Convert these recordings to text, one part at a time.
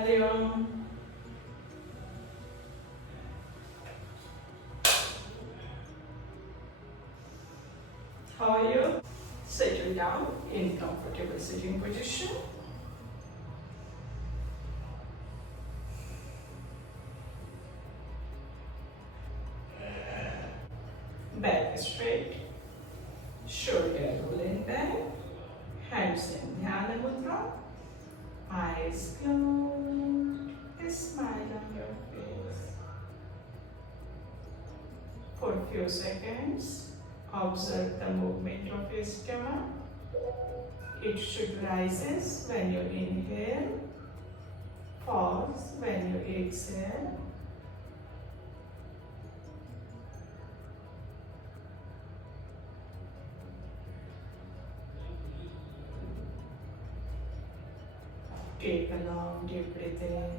Hariom. How are you? Settle down in comfortable sitting position. Back straight. Shoulder rolling back. Hands in Dhyana Mudra. Eyes closed. A smile on your face. For a few seconds, observe the movement of your stomach. It should rises when you inhale, falls when you exhale. Take a long deep breath in.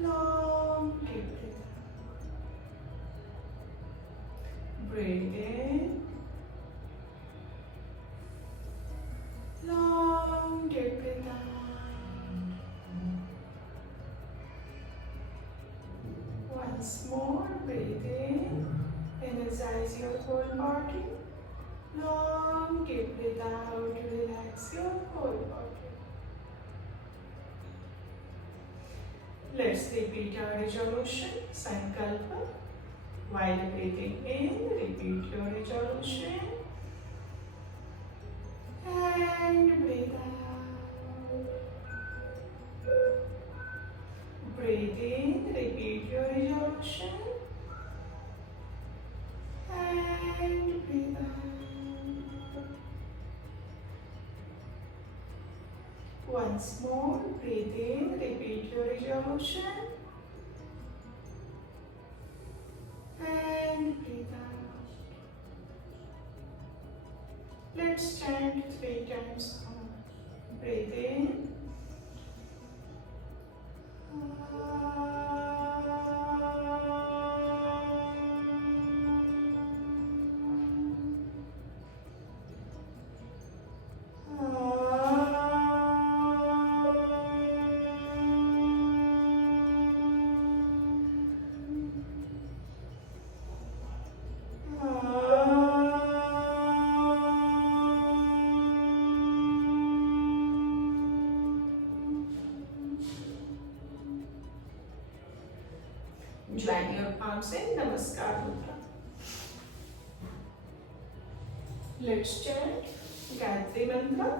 Long deep breath out. Breathe in. Long deep breath out. Once more, breathe in. Energize your whole body. Long deep breath out. Relax your whole body. Let's repeat our resolution, Sankalpa. While breathing in, repeat your resolution. And breathe out. Breathe in, repeat your resolution. And breathe out. Once more, breathe in, repeat your resolution. And breathe out. Let's chant 3 times. Breathe in. Join your palms in Namaskar Mudra. Let's chant Gayatri Mantra.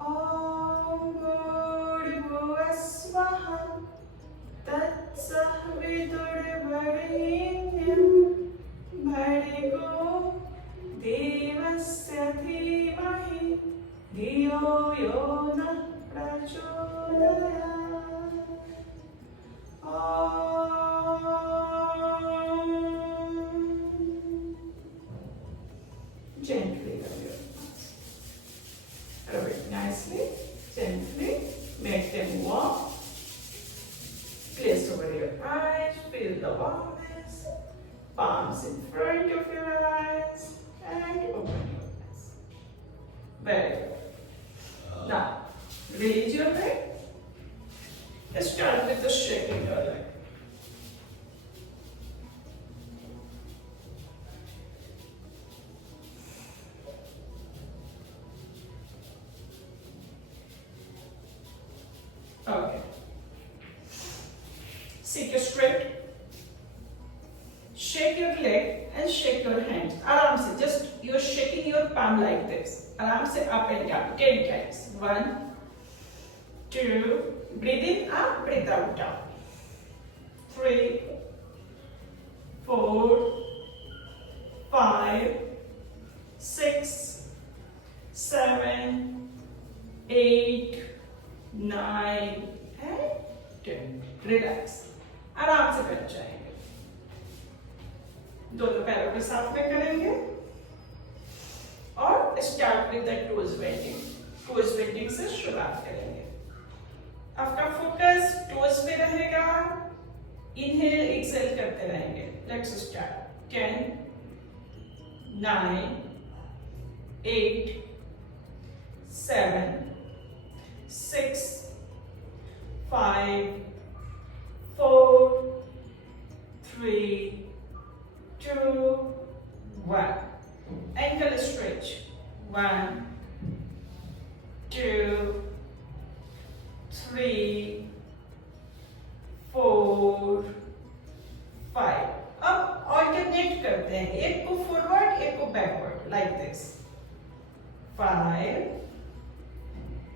Om Bhurbhuvah Swaha Tatsah Vidurvarenyam Bhargo Devasya Dhimahi Dhiyo Yo Nah Prachodayat. Gently rub your hands. Rub it nicely, gently. Make them warm. Place over your eyes. Feel the warmness. Palms in front of your eyes. And open your eyes. Very good. Now, raise your leg. Let's start with the shaking your leg. Okay. Sit straight. Shake your leg and shake your hands. Aram se, just you're shaking your palm like this. Aram se up and down 10 times. 1, 2, breathe in up, breathe out down. 3, 4, 5, 6, 7, 8, 9 and 10. रिलैक्स, आराम से बैठ जाएंगे. दोनों पैरों के साथ में करेंगे और start with the toes bending. Toes bending से शुरुआत करेंगे. आपका फोकस टोज पे रहेगा. इनहेल एक्सहेल करते रहेंगे. Let's start. 10, 9, 8, 7, 6, 5, 4, 3, 2, 1. Ankle stretch. 1, 2, 3, 4, 5. अब ऑल्टरनेट करते हैं, एक को फॉरवर्ड एक को बैकवर्ड, लाइक दिस. 5.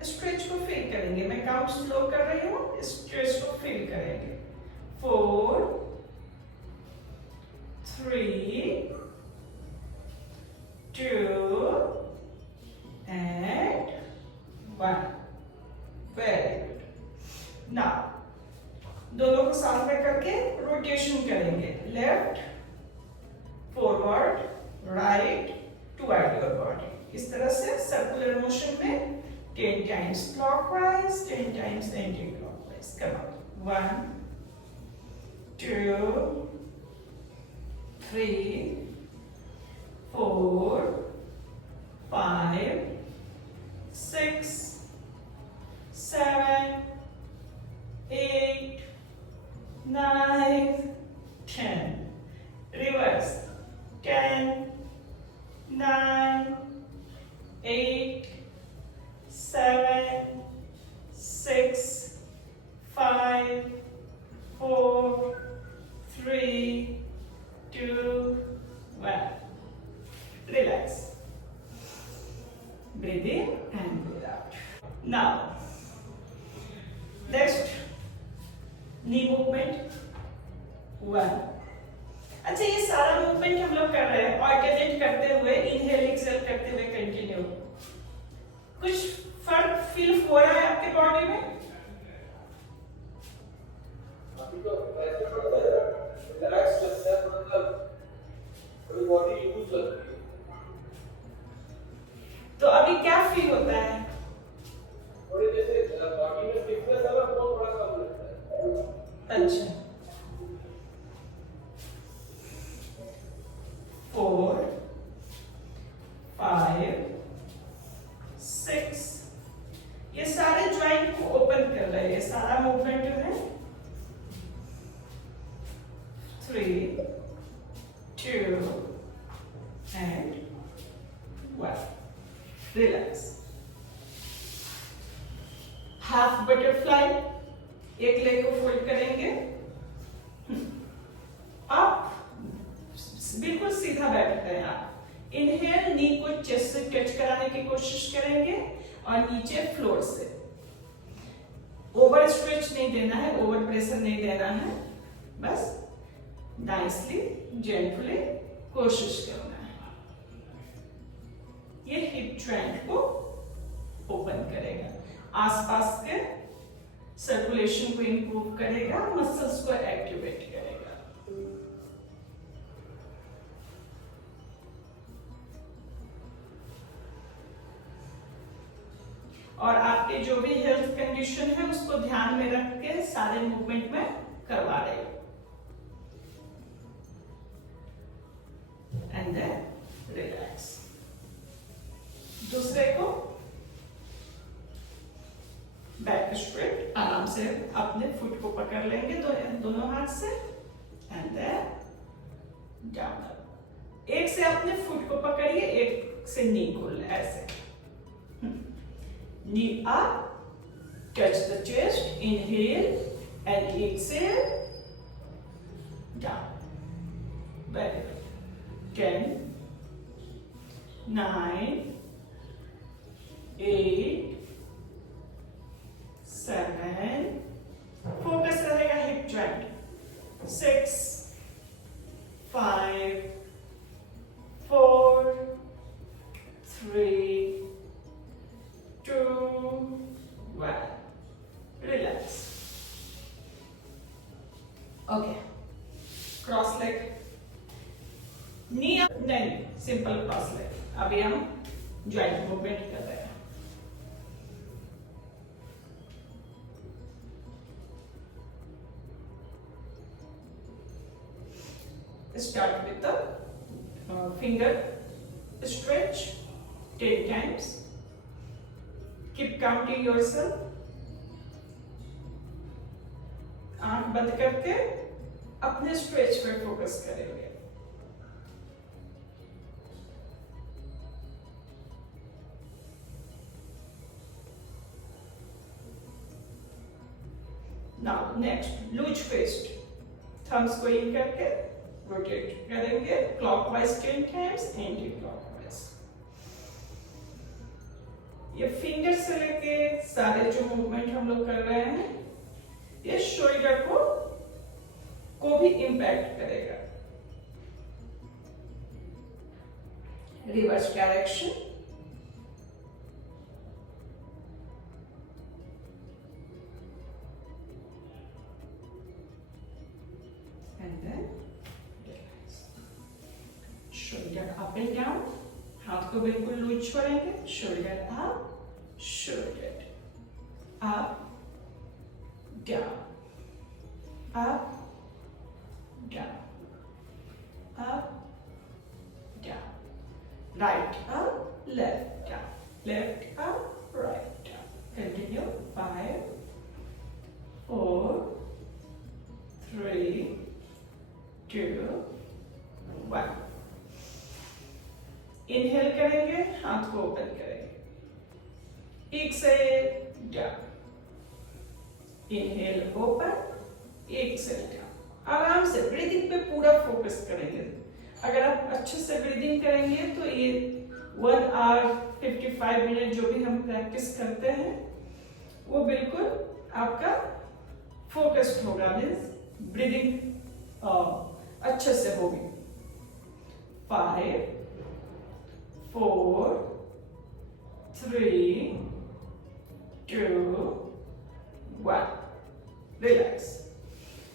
स्ट्रेच को फील करेंगे, मैं काउंट स्लो कर रही हूँ, स्ट्रेच को फील करेंगे. 4, 3, 2 and 1. Very good. नाउ दोनों को साथ में करके रोटेशन करेंगे, left, forward, right, toward your body. इस तरह से सर्कुलर मोशन में 10 times clockwise, 10 times anti-clockwise. Come on. 1, 2, 3, 4, 5, 6, 7, 8, 9, 10. Reverse. 10, 9, 8, 7, 6, 5, 4, 3, 2, 1. Relax. Breathe in and breathe out. Now, next knee movement. 1. अच्छा, ये सारा मूवमेंट हम लोग कर रहे हैं ऑल्टरनेट करते हुए, इनहेल एक्सेल करते हुए कंटिन्यू. कुछ फर्क फील हो रहा है आपके बॉडी में? अभी तो ऐसे रिलैक्स लगता है, मतलब पूरी बॉडी लूज लगती है. तो अभी क्या फील होता है? थोड़ी जैसे बॉडी में स्टिफनेस है ना, वो थोड़ा कम लगता है. अच्छा. 4, 5, 6. ये सारे ज्वाइंट को ओपन कर रहे हैं, ये सारा मूवमेंट जो है. 3, 2 and 1. Relax. Half butterfly. एक लेग को फोल्ड करेंगे, आप बिल्कुल सीधा बैठते हैं. आप इनहेल, नी को चेस्ट से टच कराने की कोशिश करेंगे और नीचे फ्लोर से. ओवर स्ट्रेच नहीं देना है, ओवर प्रेशर नहीं देना है, बस नाइसली जेंटली कोशिश करना है. ये हिप जॉइंट को ओपन करेगा, आसपास के सर्कुलेशन को इंप्रूव करेगा, मसल्स को एक्टिवेट करेगा. और आपके जो भी हेल्थ कंडीशन है उसको ध्यान में रख के सारे मूवमेंट में करवा रहे हो. And then relax. दूसरे को बैक स्ट्रेट, आराम से अपने फुट को पकड़ लेंगे दोनों हाथ से एंड देन डाउन. एक से अपने फुट को पकड़िए, एक से नी को ऐसे. Knee up, touch the chest, inhale and exhale, down. Very good. 10, 9, 8, 7, focus रहेगा hip joint. 6, 5, 4, 3, 2, 1. Relax. Okay. Cross leg. Knee up. नहीं, simple cross leg. अभी हम joint movement कर रहे हैं. Start with the finger stretch 10 times. Keep counting yourself. आंख बंद करके अपने स्ट्रेच पे फोकस करेंगे। Now next loose fist, thumbs को इन करके रोटेट करेंगे क्लॉकवाइज 10 टाइम्स, एंटी क्लॉकवाइज। ये फिंगर से लेके सारे जो मूवमेंट हम लोग कर रहे हैं ये शोल्डर को भी इंपैक्ट करेगा। Reverse direction, and then shoulder up and down, हाथ को बिल्कुल लूज छोड़ेंगे, shoulder up, shoulder up, down, up, down, up, down, right up, left down, left up, right down. Continue. 5, 4, 3, 2, 1. इनहेल करेंगे, हाथ को ओपन करेंगे, exhale down, inhale open, exhale down. आराम से ब्रीदिंग पे पूरा फोकस करेंगे। अगर आप अच्छे से ब्रीदिंग करेंगे तो ये 1 आवर 55 मिनट जो भी हम प्रैक्टिस करते हैं वो बिल्कुल आपका फोकस्ड होगा, मीन्स ब्रीदिंग अच्छे से होगी। 5, 4, 3, 2, 1. रिलैक्स।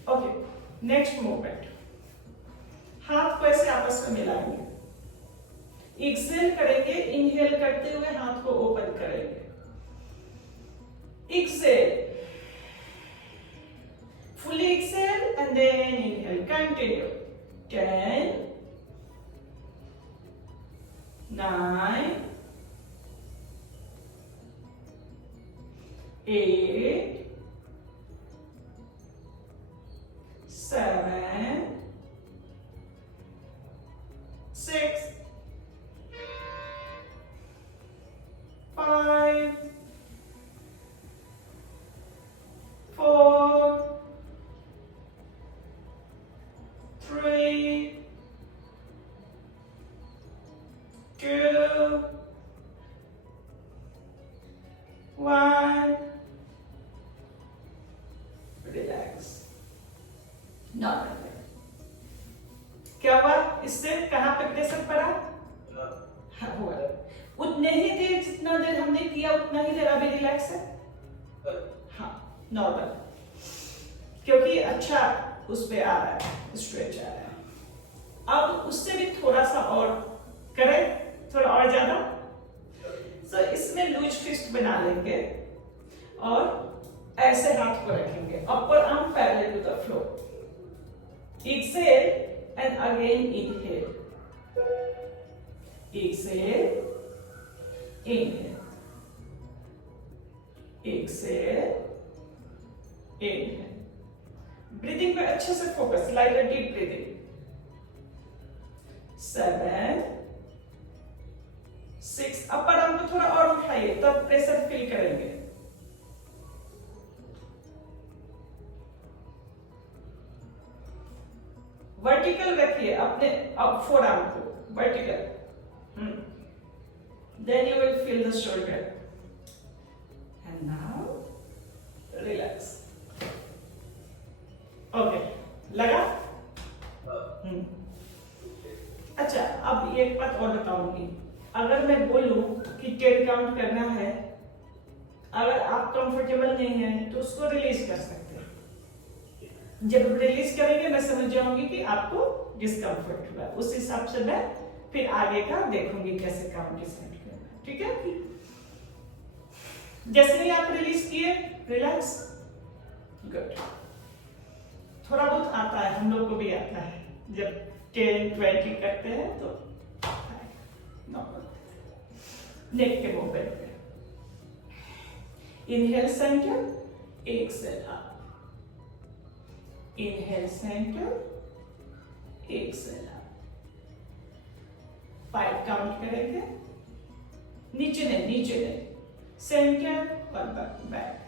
ओके, नेक्स्ट मूवमेंट, हाथ को ऐसे आपस में मिलाएंगे, एक्सेल करेंगे, इनहेल करते हुए हाथ को ओपन करेंगे, Excel, fully exhale and then inhale. Continue. 10, 9, 8, 7, 6, 5, 4, 3, 2, 1. Relax. Normal. क्या हुआ इससे? कहां पे प्रेशर पड़ा? हाँ, हुआ। उतने ही देर, जितना देर हमने किया उतना ही देर अभी रिलैक्स है। हाँ, नॉर्मल, क्योंकि अच्छा उस पे आ रहा है, स्ट्रेच आ रहा है। अब उससे भी थोड़ा सा और करें, थोड़ा और ज्यादा। तो इसमें लूज फिस्ट बना लेंगे और ऐसे हाथ को रखेंगे, upper arm parallel to the floor. Exhale and again inhale. Exhale, inhale. Exhale, inhale. Breathing पे अच्छे से focus, like a deep breathing. 7, 6, upper arm को थोड़ा और उठाइए, तब प्रेशर फील करेंगे। वर्टिकल रखिए अपने, अब फोर आर्म को vertical, then you will feel the shoulder. And now relax. Okay, लगा? अच्छा, अब एक बात और बताऊंगी। अगर मैं बोलूं कि 10 काउंट करना है, अगर आप कंफर्टेबल नहीं हैं तो उसको रिलीज कर सकते हैं। जब रिलीज करेंगे मैं समझ जाऊंगी कि आपको डिस्कम्फर्ट हुआ, उस हिसाब से मैं फिर आगे का देखूंगी कैसे काउंट डिसाइड करना। ठीक है? जैसे ही आप रिलीज किए, रिलैक्स, गुड। थोड़ा बहुत आता है, हम लोग को भी आता है, जब 10, 20 करते हैं तो नॉर्मल। नेक के मूवमेंट पे inhale centre, exhale up, inhale centre, exhale up. 5 count करेंगे, नीचे नहीं, सेंटर और बैक।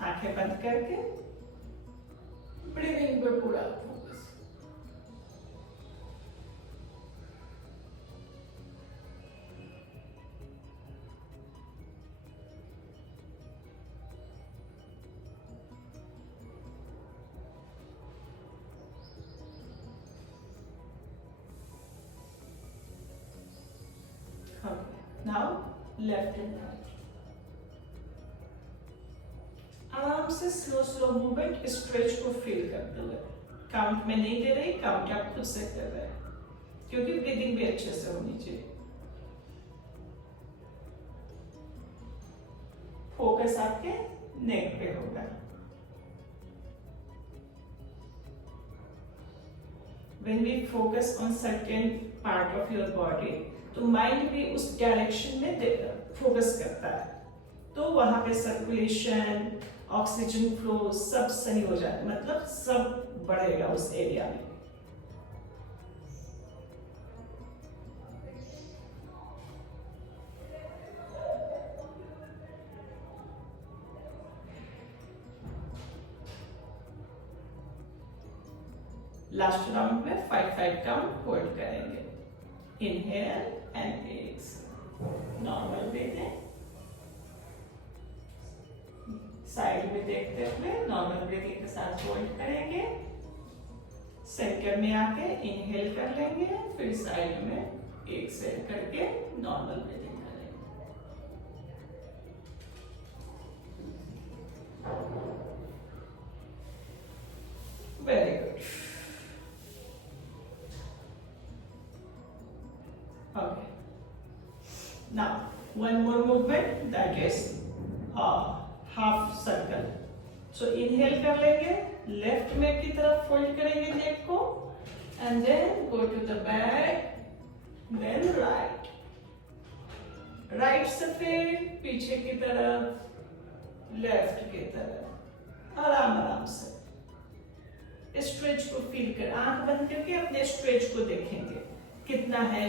आंखें बंद करके ब्रीदिंग पर पूरा focus. Now left and right. आराम से स्लो मूवमेंट, स्ट्रेच को फील करते हुए। काउंट में नहीं दे रही, काउंट आप खुद से कर रहे हैं, क्योंकि ब्रीदिंग भी अच्छे से होनी चाहिए। फोकस आपके नेक पे होगा। When we focus on certain part of your body, तो माइंड भी उस डायरेक्शन में फोकस करता है, तो वहां पे सर्कुलेशन, ऑक्सीजन फ्लो सब सही हो जाए, मतलब सब बढ़ेगा उस एरिया में। लास्ट राउंड में 5 काउंट होल्ड करेंगे। Inhale and exhale, normal breathing. Side में देखते हुए नॉर्मल ब्रीथिंग के साथ होल्ड करेंगे। सेंटर में आके इनहेल कर लेंगे, फिर साइड में एक्सहेल करके नॉर्मल ब्रीथिंग करेंगे। Very good. Okay. Now, one more movement, that is half circle. So inhale कर लेंगे, लेफ्ट में की तरफ फोल्ड करेंगे नेक को, and then go to the back, then right. Right से फिर पीछे की तरफ, लेफ्ट की तरफ, आराम से स्ट्रेच को फील कर, आंख बंद करके अपने स्ट्रेच को देखेंगे कितना है।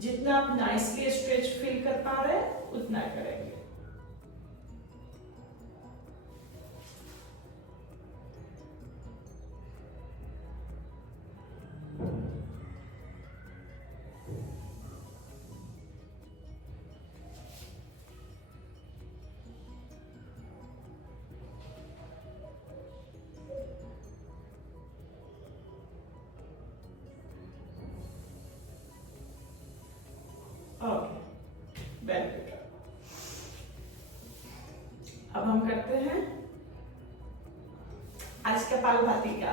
जितना आप नाइसली स्ट्रेच फील कर पा रहे हैं उतना करेंगे। Very good. अब हम करते हैं आज कपालभाति का,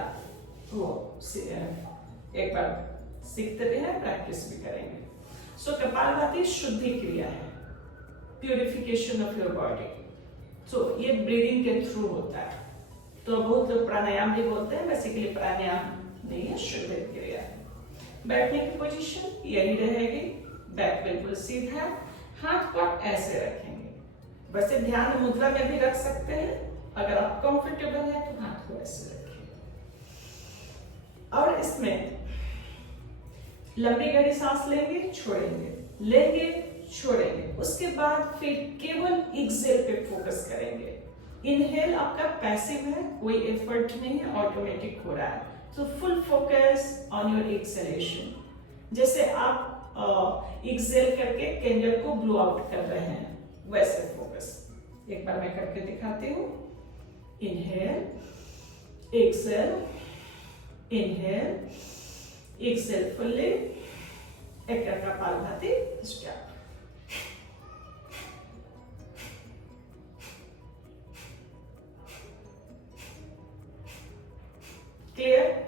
वो एक बार सीखते भी हैं, प्रैक्टिस भी करेंगे। सो कपालभाति शुद्धि क्रिया है, प्यूरिफिकेशन ऑफ योर बॉडी। सो ये ब्रीदिंग के थ्रू होता है। तो बहुत लोग प्राणायाम भी बोलते हैं, बेसिकली प्राणायाम नहीं है, शुद्धि क्रिया है। बैठने की पोजीशन यही रहेगी, बैक बिल्कुल सीधा, हाथ को आप ऐसे रखेंगे। वैसे ध्यान मुद्रा में भी रख सकते हैं, अगर आप कंफर्टेबल है तो हाथ को ऐसे रखिए। और इसमें लंबी गहरी सांस लेंगे, छोड़ेंगे, लेंगे, छोड़ेंगे। उसके बाद फिर केवल एक्सेल पे फोकस करेंगे। इनहेल आपका पैसिव है, कोई एफर्ट नहीं है, ऑटोमेटिक हो रहा है। तो full focus on your acceleration. जैसे आप एक्सेल करके कैंडल को ब्लो आउट कर रहे हैं, वैसे फोकस। एक बार मैं करके दिखाती हूँ। Inhale, exhale, inhale, exhale fully. एक कपालभाति स्टार्ट। क्लियर?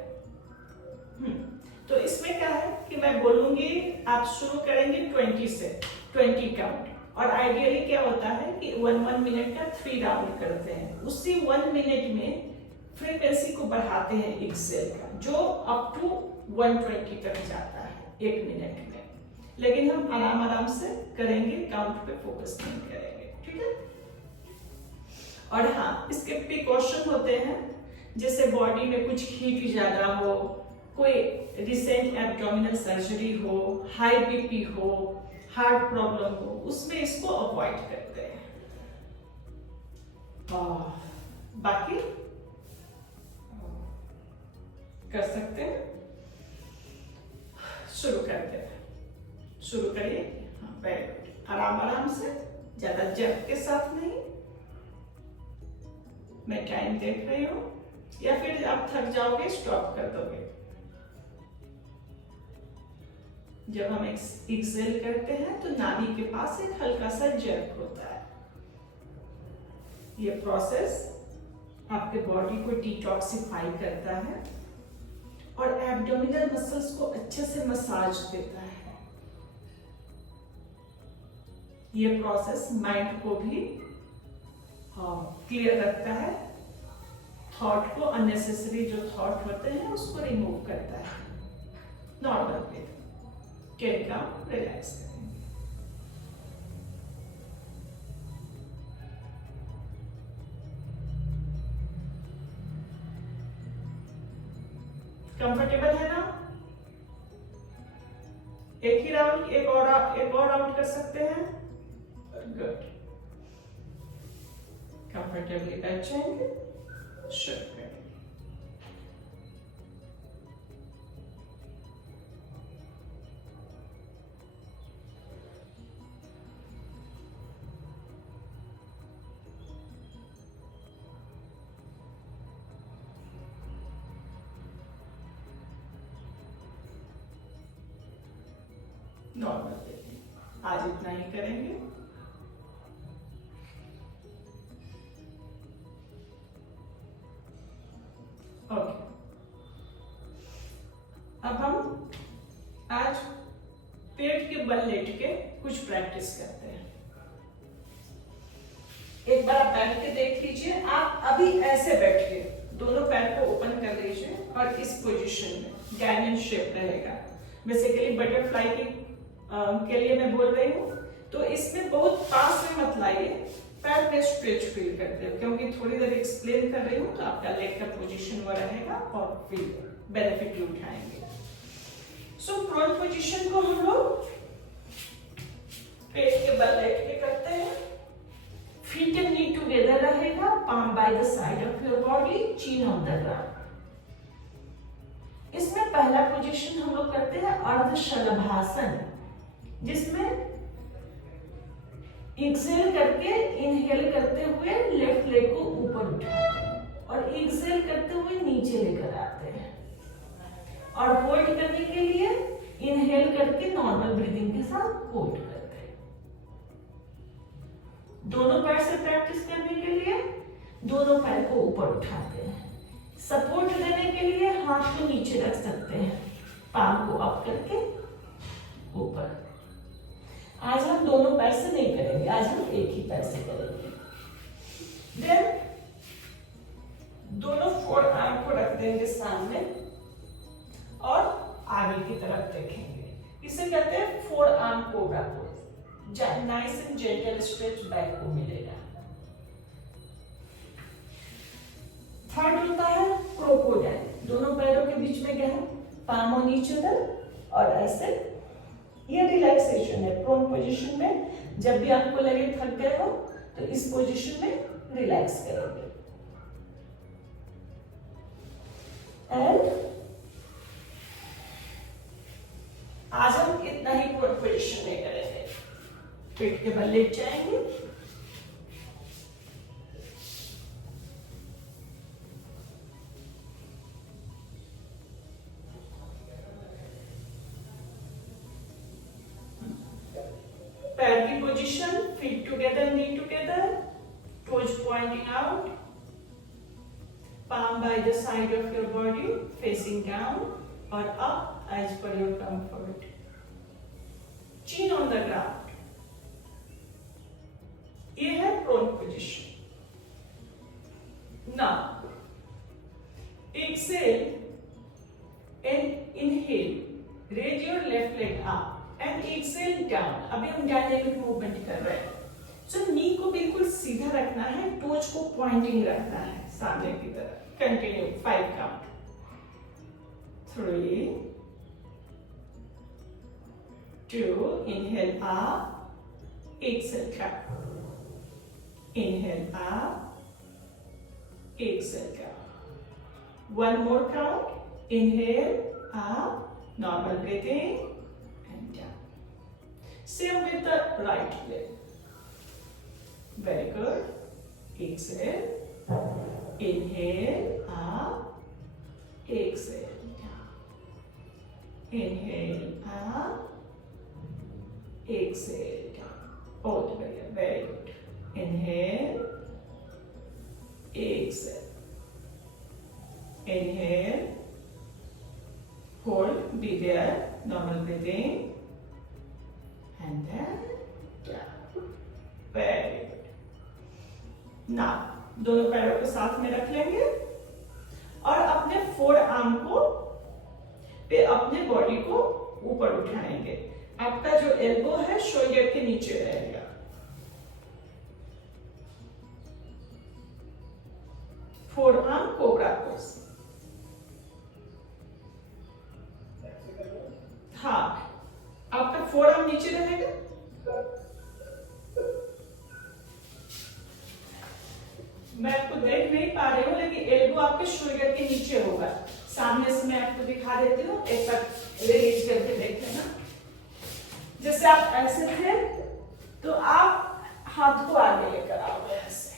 तो इसमें क्या है कि मैं बोलूंगी, आप शुरू करेंगे 20 से, 20 काउंट। और आइडियली क्या होता है कि 1 मिनट का 3 राउंड करते हैं। उसी 1 मिनट में फ्रीक्वेंसी को बढ़ाते हैं एक्सेल का, जो अप टू 120 तक जाता है 1 मिनट में। लेकिन हम आराम से करेंगे, काउंट पे फोकस नहीं करेंगे, ठीक है? और हाँ, इसके प्रिकॉशन होते हैं, जैसे बॉडी में कुछ हीट ज्यादा हो, कोई रिसेंट एब्डोमिनल सर्जरी हो, हाई बीपी हो, हार्ट प्रॉब्लम हो, उसमें इसको अवॉइड करते हैं। बाकी कर सकते हैं। शुरू करते हैं, शुरू करिए। हाँ, बैठ आराम आराम से, ज्यादा जब के साथ नहीं। मैं टाइम देख रही हूँ, या फिर आप थक जाओगे स्टॉप कर दोगे। जब हम एक्सेल करते हैं तो नाभि के पास एक हल्का सा जर्क होता है। ये प्रोसेस आपके बॉडी को डिटॉक्सिफाई करता है और एब्डोमिनल मसल्स को अच्छे से मसाज देता है। ये प्रोसेस माइंड को भी क्लियर रखता है, थॉट को, अननेसेसरी जो थॉट होते हैं उसको रिमूव करता है। नॉर्मल ब्रीथ, कैरी काम, रिलैक्स करें। कंफर्टेबल है ना? एक ही राउंड, एक और राउंड कर सकते हैं। गुड। कंफर्टेबली बैठ जाएंगे, शुरू करें। नॉर्मल ब्रीथिंग आज इतना ही करेंगे। ओके, अब हम आज पेट के बल लेट के कुछ प्रैक्टिस करते हैं। एक बार आप बैठ के देख लीजिए। आप अभी ऐसे बैठिए, दोनों पैर को ओपन कर लीजिए और इस पोजीशन में डायमंड शेप रहेगा। बेसिकली बटरफ्लाई के लिए मैं बोल रही हूँ, तो इसमें बहुत पास में मत लाइए, पैर में स्ट्रेच फील करते हो, क्योंकि थोड़ी देर एक्सप्लेन कर रही हूँ तो आपका लेग का पोजीशन वो रहेगा और फिर बेनिफिट भी उठाएंगे। सो प्रोन पोजीशन को हम लोग पेट के बल लेट के करते हैं। फीट एंड नी टुगेदर रहेगा, palm by the side of your body, चीन ऑन द ग्राउंड। इसमें पहला पोजीशन हम लोग करते हैं अर्धशलभासन, जिसमें एक्सेल करके इनहेल करते हुए लेफ्ट लेग को ऊपर उठाते हैं और एक्सेल करते हुए नीचे लेकर आते हैं, और होल्ड करने के लिए इनहेल करके नॉर्मल ब्रीदिंग के साथ होल्ड करते हैं। दोनों पैर से प्रैक्टिस करने के लिए दोनों पैर को ऊपर उठाते हैं। सपोर्ट देने के लिए हाथ को नीचे रख सकते हैं, पाम को अप करके ऊपर। आज हम दोनों पैर से नहीं करेंगे, आज हम एक ही पैर से करेंगे। देन दोनों फोर आर्म को रख देंगे सामने और आगे की तरफ देखेंगे। इसे कहते हैं four arm cobra pose. Nice and gentle stretch back को मिलेगा। थर्ड होता है क्रोकोडाइल, दोनों पैरों के बीच में गहन, पाम ऑन ईच अदर और ऐसे। ये रिलैक्सेशन है। प्रोन पोजीशन में जब भी आपको लगे थक गए हो तो इस पोजीशन में रिलैक्स करोगे। एंड आज हम इतना ही प्रोन पोजीशन में करेंगे। पेट के बल लेट जाएंगे, पैर की position, feet together, knee together, toes pointing out, palm by the side of your body, facing down or up as per your comfort. Chin on the ground. ये है prone position. Now, exhale and inhale. Raise your left leg up. And exhale down. अभी हम dynamic movement कर रहे हैं। सो नी को बिल्कुल सीधा रखना करना है, टोज को पॉइंटिंग रखना है सामने की तरफ। कंटिन्यू 5 काउंट, 3 2, inhale up, exhale down, inhale up, exhale down. One more count, inhale up, normal breathing and down. Same with the right leg. Very good. Exhale, inhale up, exhale down, inhale up, exhale down. Both way, very good. Inhale, exhale, inhale, hold, be there, normal breathing, and then down. Very good. Now, दोनों पैरों को साथ में रख लेंगे और अपने four arm को पे अपने बॉडी को ऊपर उठाएंगे। आपका जो एल्बो है शोल्डर के नीचे रहेगा। Four arm cobra pose. हाँ, आपका फोर आर्म नीचे रहेगा। मैं आपको देख नहीं पा रही हूँ, लेकिन एल्बो आपके शोल्डर के नीचे होगा। सामने से मैं आपको दिखा देती हूँ, एक बार रिलीज करके देख लेना। जैसे आप ऐसे थे तो आप हाथ को आगे लेकर आओगे ऐसे,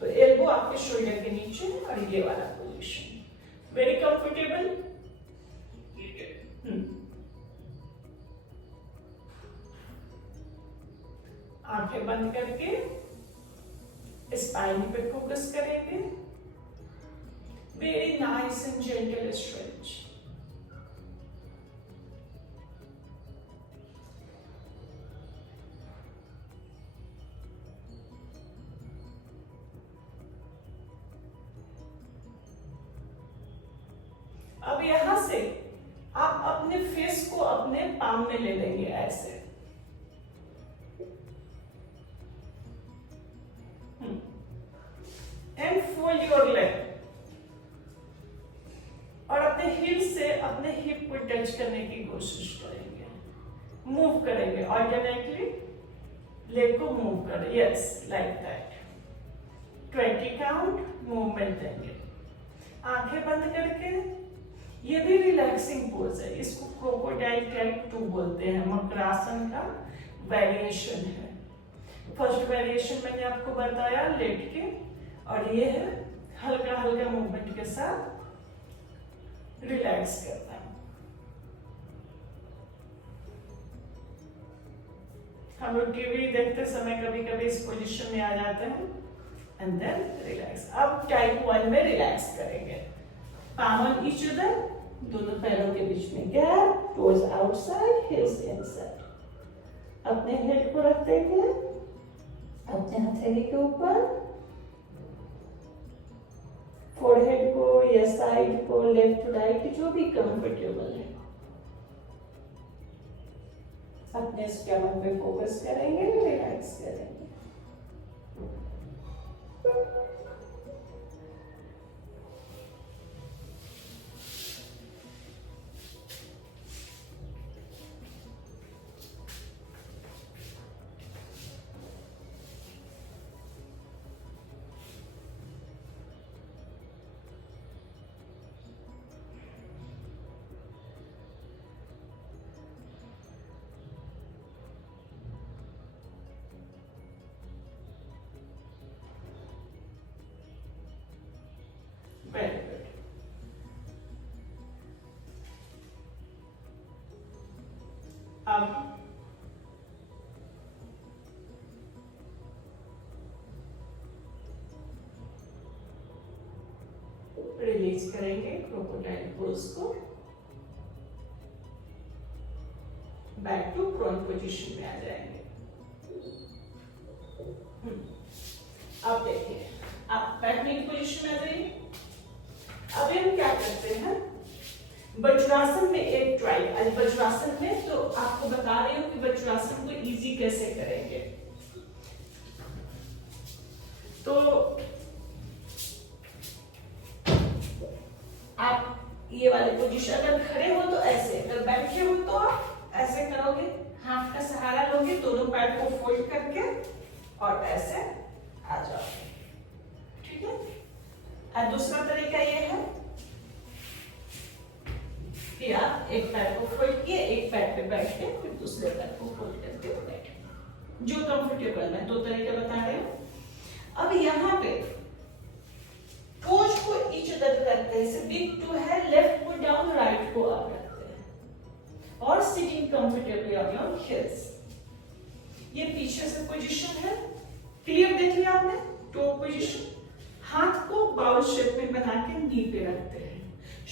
तो एल्बो आपके शोल्डर के नीचे और ये वाला पोजीशन। Very comfortable. आंखें बंद करके स्पाइन पे फोकस करेंगे। Very nice and gentle stretch. अब यहां से आप अपने फेस को अपने पाम में ले लेंगे ऐसे। एंड फोल्ड योर लेग और अपने हील से अपने हिप को टच करने की कोशिश करेंगे। मूव करेंगे ऑल्टरनेटली, लेग को मूव करें। Yes, like that. 20 count movement देंगे। आंखें बंद करके, ये भी रिलैक्सिंग पोज है। इसको क्रोकोडाइल टाइप 2 बोलते हैं। मकरासन का वेरिएशन है। फर्स्ट वेरिएशन मैंने आपको बताया लेट के, और ये है हल्का हल्का मूवमेंट के साथ रिलैक्स करना है। हम लोग टीवी देखते समय कभी कभी इस पोजीशन में आ जाते हैं एंड देन रिलैक्स। अब टाइप 1 में रिलैक्स करेंगे। palm on each other, दोनों पैरों के बीच में gap, toes outside, heels inside। अपने हेड को रख देंगे अपने हथेली के ऊपर, फोरहेड को या साइड को, लेफ्ट राइट जो भी कंफर्टेबल है। अपने स्टमक पे फोकस करेंगे, रिलैक्स करेंगे। Very good. अब रिलीज करेंगे क्रोकोडाइल पोज को। बैक टू प्रोन पोजीशन में आ जाएंगे। अब देखिए, आप बैठने की पोजीशन में आ जाइए। अभी हम क्या करते हैं, वज्रासन में एक ट्राई। आज वज्रासन में तो आपको बता रही हूँ कि वज्रासन को इजी कैसे करेंगे। तो आप ये वाले पोजीशन, अगर खड़े हो तो ऐसे, अगर बैठे हो तो आप ऐसे करोगे, हाथ का सहारा लोगे, दोनों पैर को फोल्ड करके और ऐसे आ जाओगे, ठीक है। और दूसरा तरीका ये है कि आप एक पैर को फोल्ड किए, एक पैर पे बैठ के फिर दूसरे पैर को फोल्ड करके बैठे, जो कंफर्टेबल है। दो तरीके बता रहे हो। अब यहाँ पे टोज को ईच अदर करते हैं, बिग टू है, लेफ्ट को डाउन, राइट को अप रखते हैं और sitting comfortably on your hills. ये पीछे से पोजीशन है, क्लियर देख लिया आपने, टो पोजीशन। हाथ को बाउल शेप में बना के नी पे रखते हैं,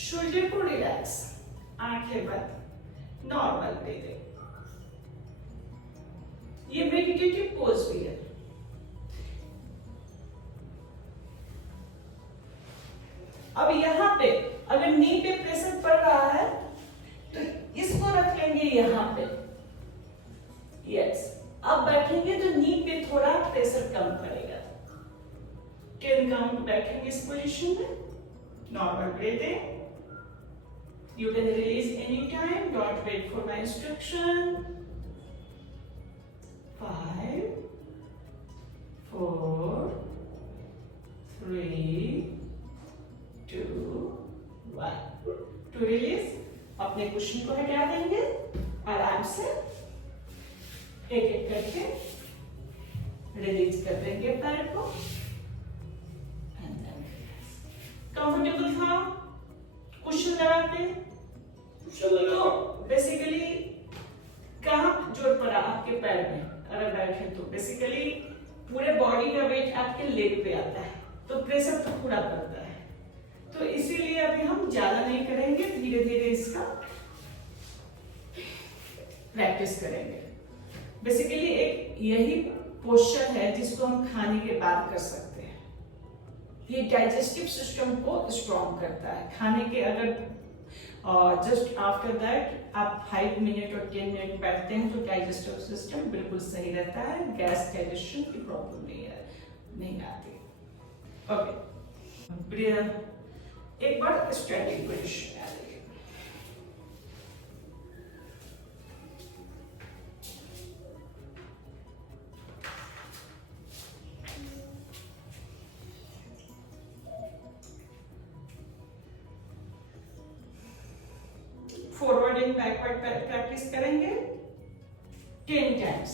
शोल्डर को रिलैक्स, आंखें बंद, नॉर्मल ब्रीदिंग। ये मेडिटेटिव पोज भी है। अब यहाँ पे अगर नी पे प्रेशर पड़ रहा है तो इसको रख लेंगे यहाँ पे, यस। अब बैठेंगे तो नी पे थोड़ा प्रेशर कम पड़ेगा। 10 काउंट बैठेंगे इस पोजीशन में, normal breathing. You can release anytime, don't wait for my instruction. 5, 4, 3, 2, 1. To release, अपने कुशन को हटा देंगे, आराम से एक एक करके रिलीज कर देंगे पैर को। कंफर्टेबल था कुशन लगा के, तो बेसिकली कहाँ जोर पड़ा आपके पैर में, अगर बैठे तो बेसिकली पूरे बॉडी का वेट आपके लेग पे आता है, तो प्रेशर तो पूरा पड़ता है। तो इसीलिए अभी हम ज्यादा नहीं करेंगे, धीरे धीरे इसका प्रैक्टिस करेंगे। बेसिकली एक यही पोस्चर है जिसको हम खाने के बाद कर सकते हैं। ये डाइजेस्टिव सिस्टम को स्ट्रॉन्ग करता है। खाने के अगर जस्ट आफ्टर दैट आप 5 मिनट और 10 मिनट बैठते हैं तो डाइजेस्टिव सिस्टम बिल्कुल सही रहता है, गैस डाइजेशन की प्रॉब्लम नहीं आती। ओके, एक बार स्टैंडिंग पोजीशन आ जाइए। फॉरवर्ड एंड बैकवर्ड प्रैक्टिस करेंगे 10 टाइम्स।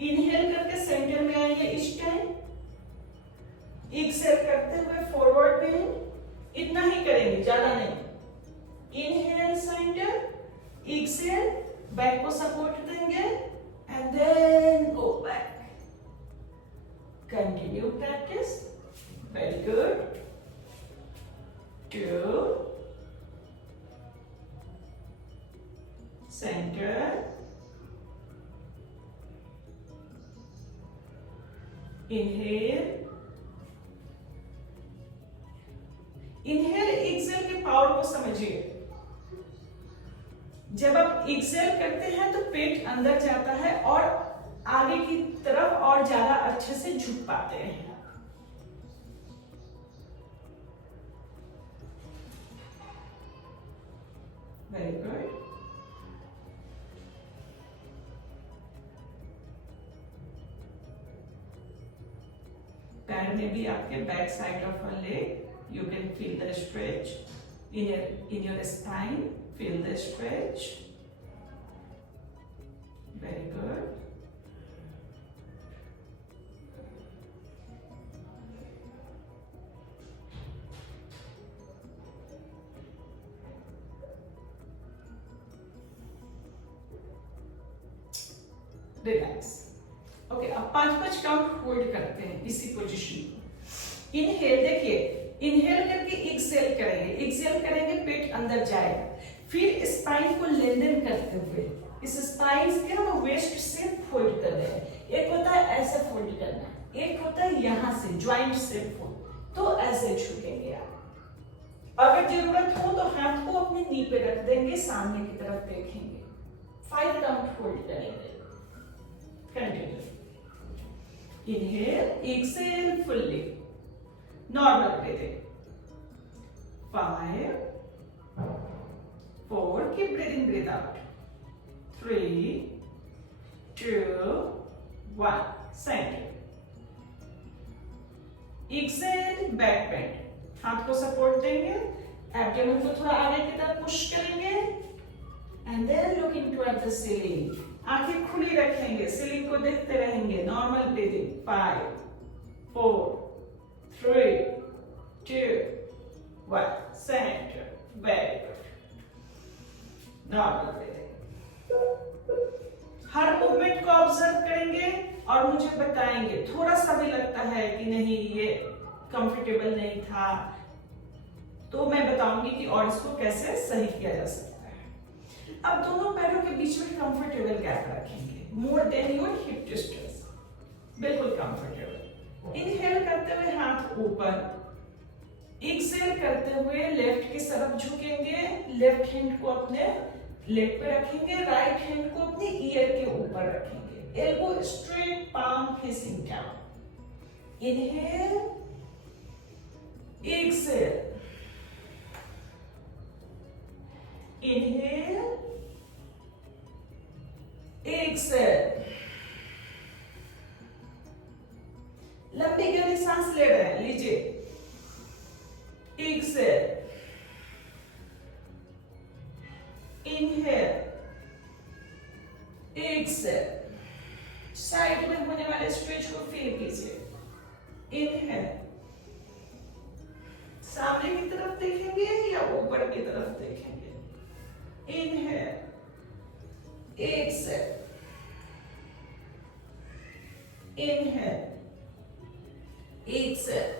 इनहेल करके सेंटर में आएंगे इच टाइम, एक्सहेल करते हुए फॉरवर्ड में, इतना ही करेंगे, ज्यादा नहीं। इनहेल सेंटर, एक्सहेल, बैक को सपोर्ट देंगे and then go back. Continue practice, very good. 2 centre, inhale, inhale exhale के पावर को समझिए। जब आप एक्सहेल करते हैं तो पेट अंदर जाता है और आगे की तरफ और ज्यादा अच्छे से झुक पाते हैं। Very good. पैर में भी आपके back side of a leg you can feel the stretch in your spine. Feel the stretch. Very good. Relax. Okay, अब 5 काउंट होल्ड करते हैं इसी पोजीशन को। इनहेल, देखिए इनहेल करके एक्सहेल करेंगे, एक्सहेल करेंगे पेट अंदर जाएगा, फिर स्पाइन को लेंथन करते हुए इस स्पाइन से हम वेस्ट से फोल्ड कर रहे हैं। एक होता है ऐसे फोल्ड करना, एक होता है यहाँ से ज्वाइंट से फोल्ड, तो ऐसे झुकेंगे आप। अगर जरूरत हो तो हाथ को अपने नी पे रख देंगे, सामने की तरफ देखेंगे। 5 काउंट होल्ड करेंगे। Continue. Inhale, exhale fully. Normal breathing. 5, 4, keep breathing, breathe out. 3, 2, 1, center. Exhale, back bend. हाथ को सपोर्ट देंगे, एब्डोमेन को थोड़ा आगे की तरफ पुश करेंगे, and then looking toward the ceiling. आंखें खुली रखेंगे, सीलिंग को देखते रहेंगे. Normal breathing. 5, 4, 3, 2, 1, center. Very good. Normal breathing. हर मूवमेंट को ऑब्जर्व करेंगे और मुझे बताएंगे. थोड़ा सा भी लगता है कि नहीं ये कंफर्टेबल नहीं था, तो मैं बताऊंगी कि और इसको कैसे सही किया जा सकता है. अब दोनों पैरों के बीच में कंफर्टेबल गैप रखेंगे, more than your hip distance. बिल्कुल कंफर्टेबल. इनहेल करते हुए हाथ ऊपर, एक्सहेल करते हुए लेफ्ट की तरफ झुकेंगे, लेफ्ट हैंड को अपने लेग पे रखेंगे, राइट हैंड को अपने ईयर के ऊपर रखेंगे. Elbow straight, palm facing down. Inhale, exhale. Inhale, exhale. लंबी गहरी सांस ले रहे हैं, लीजिए. Exhale. Inhale, exhale. साइड में होने वाले स्ट्रेच को फील कीजिए. Inhale. सामने की तरफ देखेंगे या ऊपर की तरफ देखेंगे. Inhale, exhale. Inhale, exhale.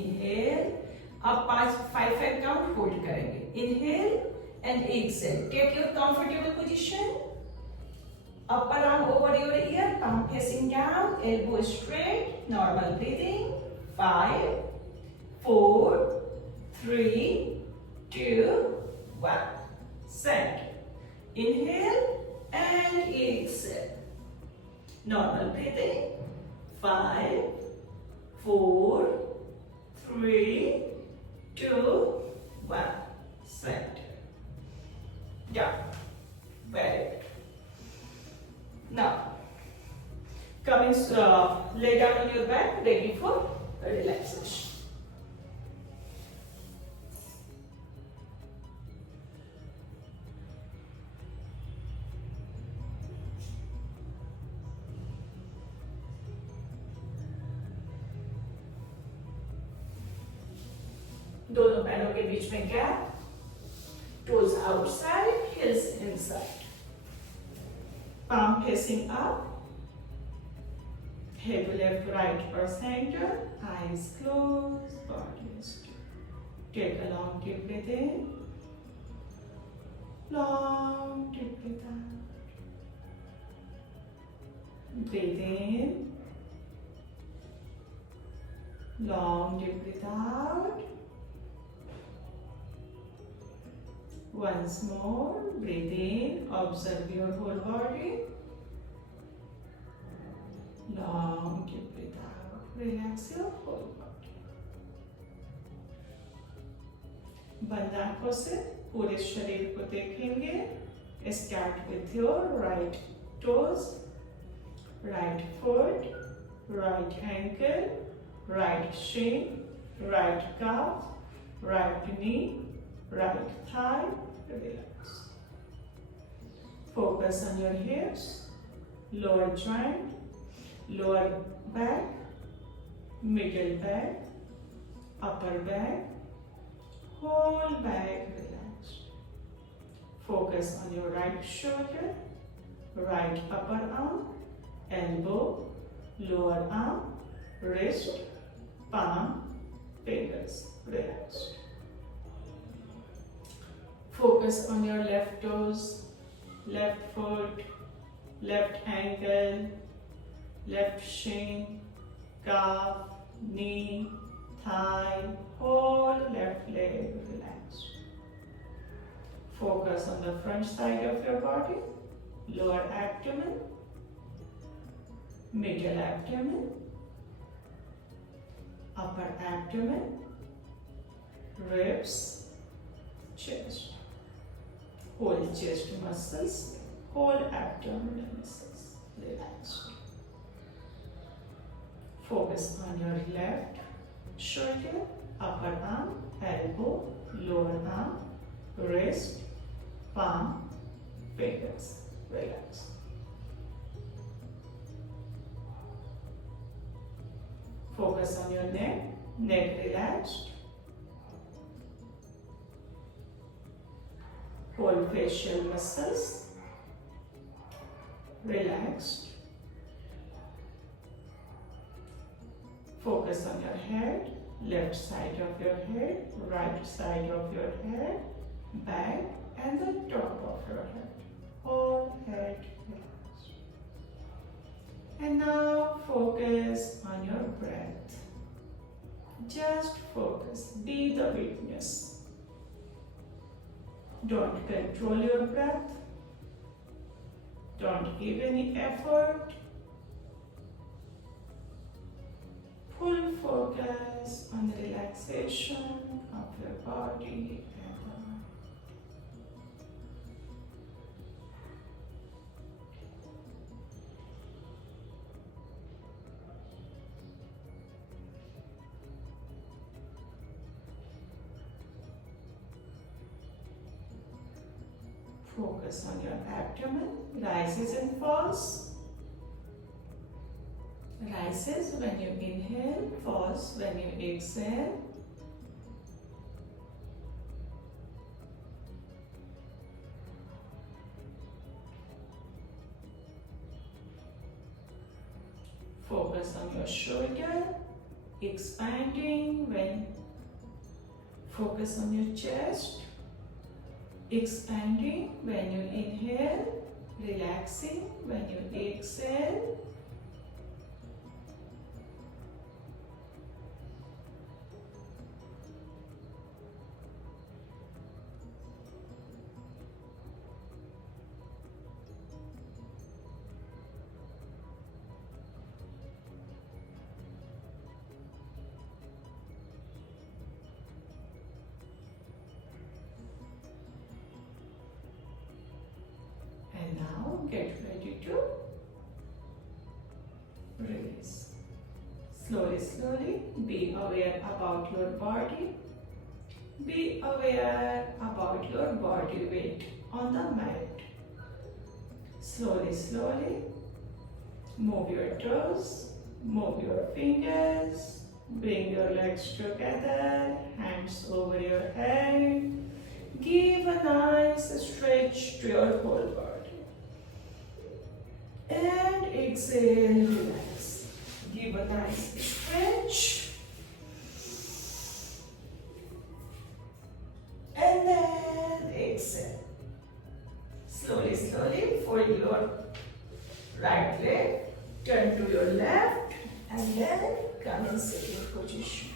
Inhale. अब 5 काउंट होल्ड करेंगे. Inhale and exhale. Take your comfortable position. Upper arm over your ear, palm facing down, elbow straight. Normal breathing. 5, 4, 3, 2, 1. Center. Inhale and exhale. Normal breathing. 5, 4, 3, 2, 1. Center. Down. Very good. Now, coming, lay down on your back, ready for relaxation. दोनों पैरों के बीच में gap. Toes outside, heels inside. Palm facing up. Head left, right or center. Eyes closed, body still. Take a long deep breath in. Long deep breath out. Breathe in. Long deep breath out. Once more, breathe in, observe your whole body. Long deep breath out, relax your whole body. बंद आंखों से पूरे शरीर को देखेंगे. Start with your right toes, right foot, right ankle, right shin, right calf, right knee, right thigh. Relax. Focus on your hips, lower joint, lower back, middle back, upper back, whole back relaxed. Focus on your right shoulder, right upper arm, elbow, lower arm, wrist, palm, fingers relaxed. Focus on your left toes, left foot, left ankle, left shin, calf, knee, thigh, whole left leg relaxed. Focus on the front side of your body, lower abdomen, middle abdomen, upper abdomen, ribs, chest, whole chest muscles, whole abdominal muscles relaxed. Focus on your left shoulder, upper arm, elbow, lower arm, wrist, palm, fingers. Relax. Focus on your neck relaxed. Whole facial muscles relaxed. Focus on your head, left side of your head, right side of your head, back and the top of your head. Whole head relaxed. And now focus on your breath. Just focus. Be the witness. Don't control your breath. Don't give any effort. Full focus on the relaxation of your body and the mind. Focus on your abdomen, rises and falls. Rises when you inhale, falls when you exhale. Focus on your shoulder, expanding when. Focus on your chest, expanding when you inhale, relaxing when you exhale. And now get ready to release. Slowly, slowly, be aware about your body. Be aware about your body weight on the mat. Slowly, slowly, move your toes, move your fingers, bring your legs together, hands over your head. Give a nice stretch to your whole body. And exhale, relax. Give a nice stretch. And then exhale. Slowly, slowly fold your right leg, turn to your left, and then come in sitting position.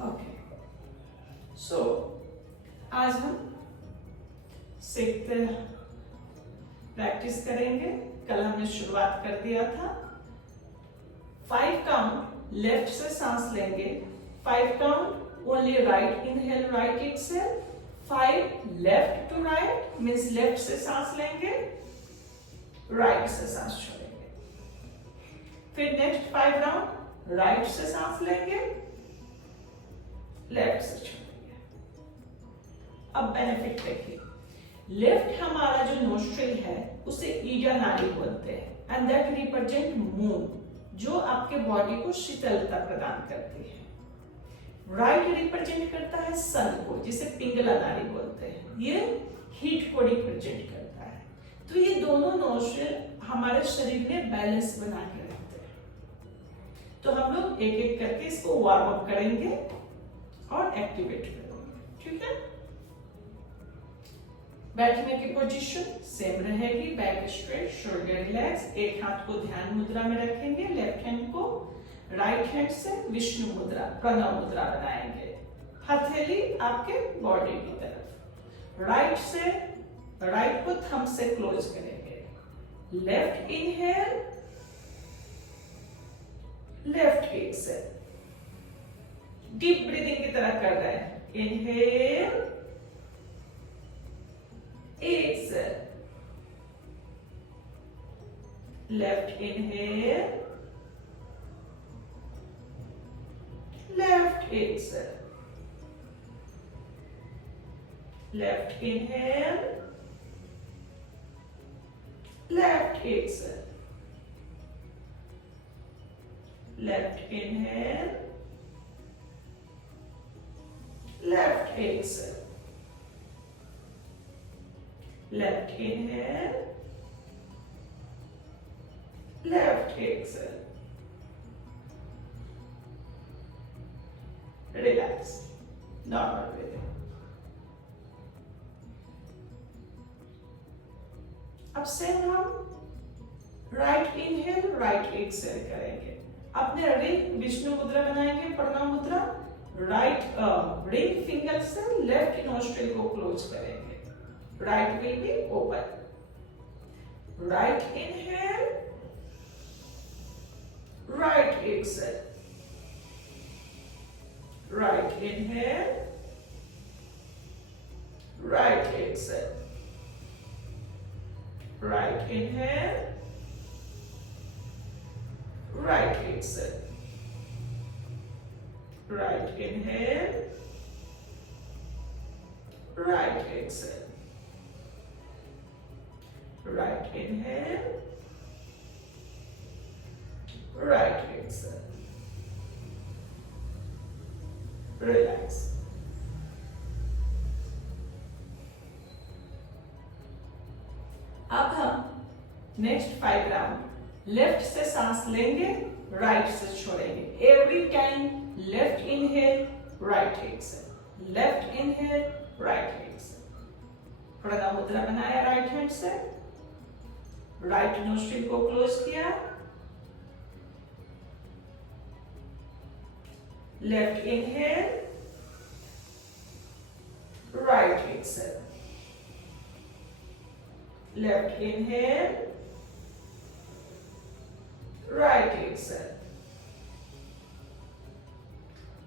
Okay so आज हम सीखते प्रैक्टिस करेंगे। कल हमने शुरुआत कर दिया था। 5 काउंट लेफ्ट से सांस लेंगे, 5 count only right inhale right exhale, 5 left to right means left से सांस लेंगे, राइट से सांस छोड़ेंगे। फिर नेक्स्ट 5 राउंड राइट से सांस लेंगे, लेफ्ट से छोड़ेंगे। अब बेनिफिट देखिए, लेफ्ट हमारा जो नोस्ट्रिल है उसे ईडा नाड़ी बोलते हैं एंड दैट रिप्रेजेंट मून, जो आपके बॉडी को शीतलता प्रदान करती है। राइट रिप्रेजेंट करता है सन को, जिसे पिंगला नाड़ी बोलते हैं, ये हीट को रिप्रेजेंट करता है। तो ये दोनों नोस्ट्रिल हमारे शरीर में बैलेंस बना के रखते हैं। तो हम लोग एक एक करके इसको वार्म अप करेंगे और एक्टिवेट करेंगे, ठीक है। बैठने की पोजीशन सेम रहेगी, बैक स्ट्रेट, शोल्डर रिलैक्स। एक हाथ को ध्यान मुद्रा में रखेंगे, लेफ्ट हैंड को राइट हैंड से विष्णु मुद्रा, प्रणव मुद्रा बनाएंगे, हथेली आपके बॉडी की तरफ। राइट से, राइट को थंब से क्लोज करेंगे। Left inhale, left exhale, deep breathing की तरह कर रहे हैं। Inhale, exhale, left inhale, left exhale, left inhale, left exhale, left inhale, left exhale, left inhale, left exhale. Relax, normal breathing. अब से हम राइट इनहेल, राइट एक्सेल करेंगे। अपने रिंग विष्णु मुद्रा बनाएंगे, Pranav mudra. Right ring finger से लेफ्ट नोस्ट्रिल को क्लोज करेंगे। Right will be open. Right inhale, right exhale, right inhale, right exhale, right inhale, right exhale, right inhale, right exhale, right inhale, right exhale. Relax. अब हम नेक्स्ट 5 round left से सांस लेंगे, right से छोड़ेंगे। Every time left inhale, right exhale, left inhale, right exhale. Pranav mudra बनाया right hand से, right nostril को क्लोज किया। Left inhale, right exhale, left inhale, right exhale,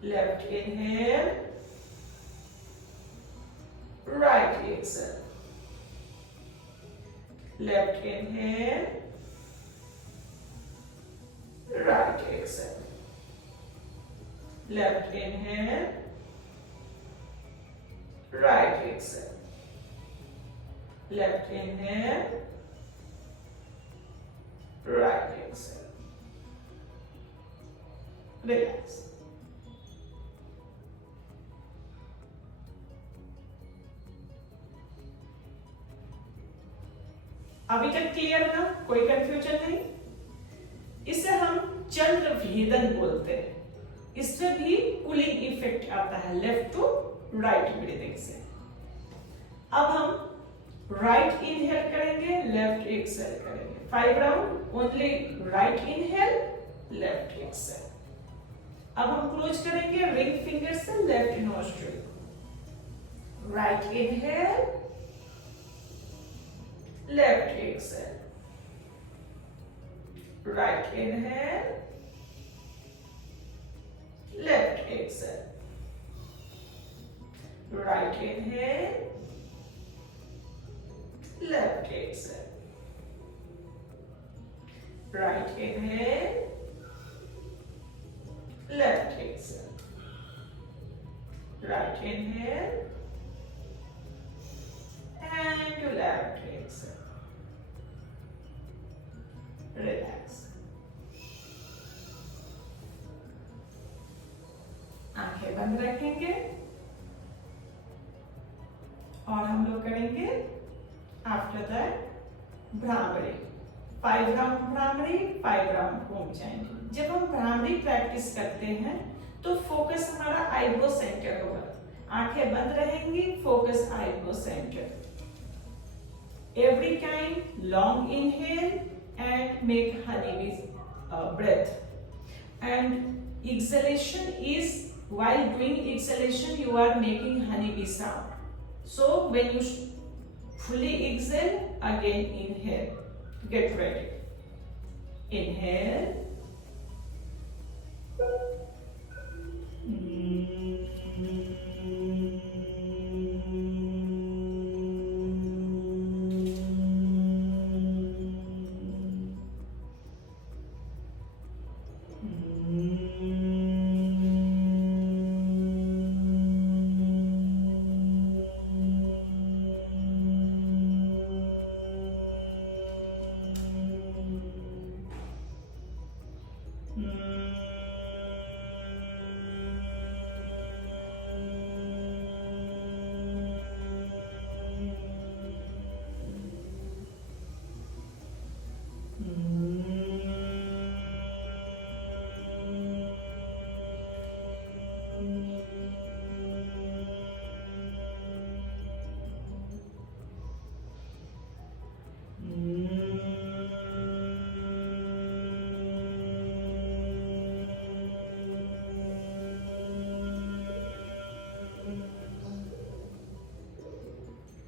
left inhale, right exhale, left inhale, right exhale, left inhale, right exhale, left inhale, right exhale. Relax. अभी तक क्लियर ना? कोई कंफ्यूजन नहीं? इसे हम चंद्र भेदन बोलते हैं। इसमें भी कूलिंग इफेक्ट आता है लेफ्ट टू राइट ब्रीदिंग से। अब हम राइट इनहेल करेंगे, लेफ्ट एक्सेल करेंगे। 5 round only right inhale, left exhale. अब हम क्लोज करेंगे रिंग फिंगर से left nostril. Right inhale, left exhale, right inhale, left exhale, right inhale, left exhale, right inhale, left exhale, right inhale, and left exhale. Relax. आंखें बंद रखेंगे और हम लोग करेंगे आफ्टर दैट भ्रामरी। 5 राउंड भ्रामरी, 5 राउंड घूम जाएंगे। जब हम भ्रामरी प्रैक्टिस करते हैं तो फोकस हमारा आईब्रो सेंटर होगा। आंखें बंद रहेंगी, focus eyebrow centre. Every time long inhale and make honey breath And exhalation is, while doing exhalation you are making honeybee sound. So when you fully exhale, again inhale. Get ready. Inhale.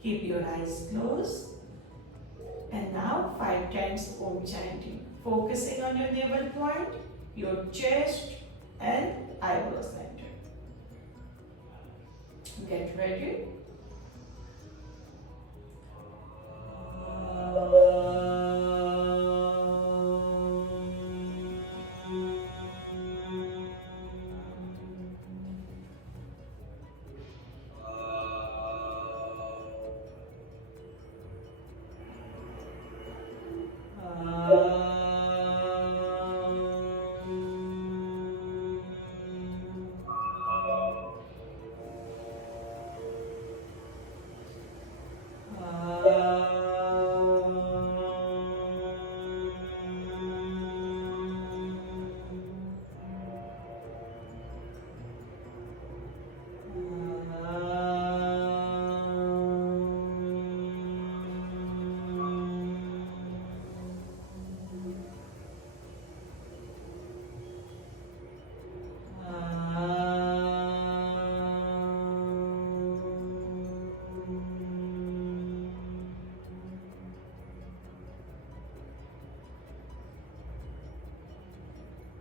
Keep your eyes closed. And now 5 times Om chanting, focusing on your navel point, your chest and eyebrow center. Get ready.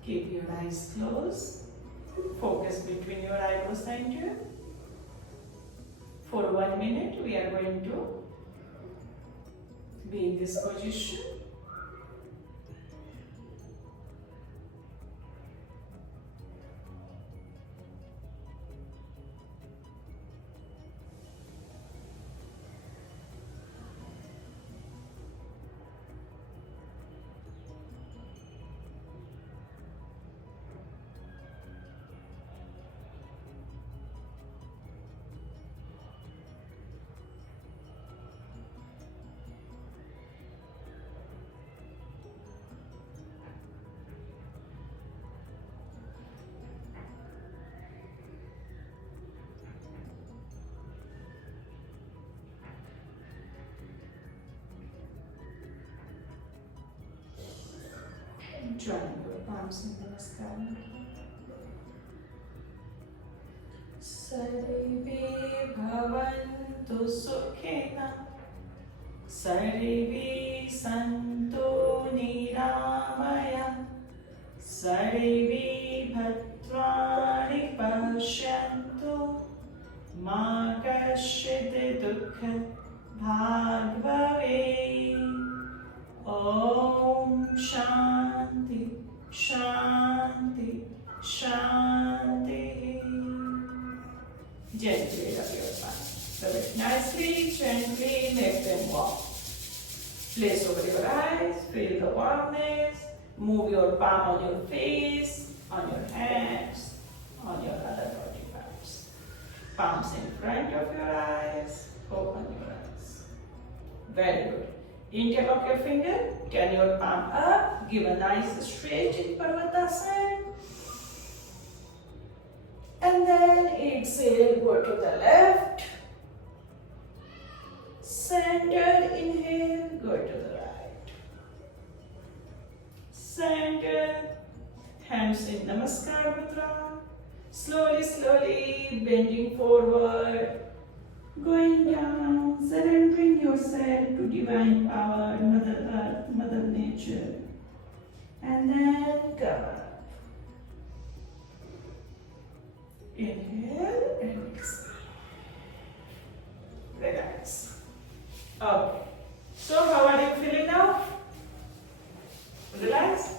Keep your eyes closed. Focus between your eyebrow center. For 1 minute, we are going to be in this position. Join your palms in Namaskar. Sarve bhavantu sukhena, sarve santu niramaya, sarve bhadrani pashyantu, ma kashchid dukha bhag bhavet. Om Shanti, Shanti, Shanti. Gently rub your palms. Rub it nicely, gently, make them warm. Place over your eyes, feel the warmness. Move your palm on your face, on your hands, on your other body parts. Palms in front of your eyes, open your eyes. Very good. Interlock your finger, turn your palm up, give a nice stretch in Parvatasana. And then exhale, go to the left. Center, inhale, go to the right. Center, Hands in Namaskar Mudra. Slowly bending forward. Going down, surrendering yourself to divine power, Mother Earth, Mother Nature. And then come up. Inhale and exhale. Relax. Okay. So how are you feeling now? Relax?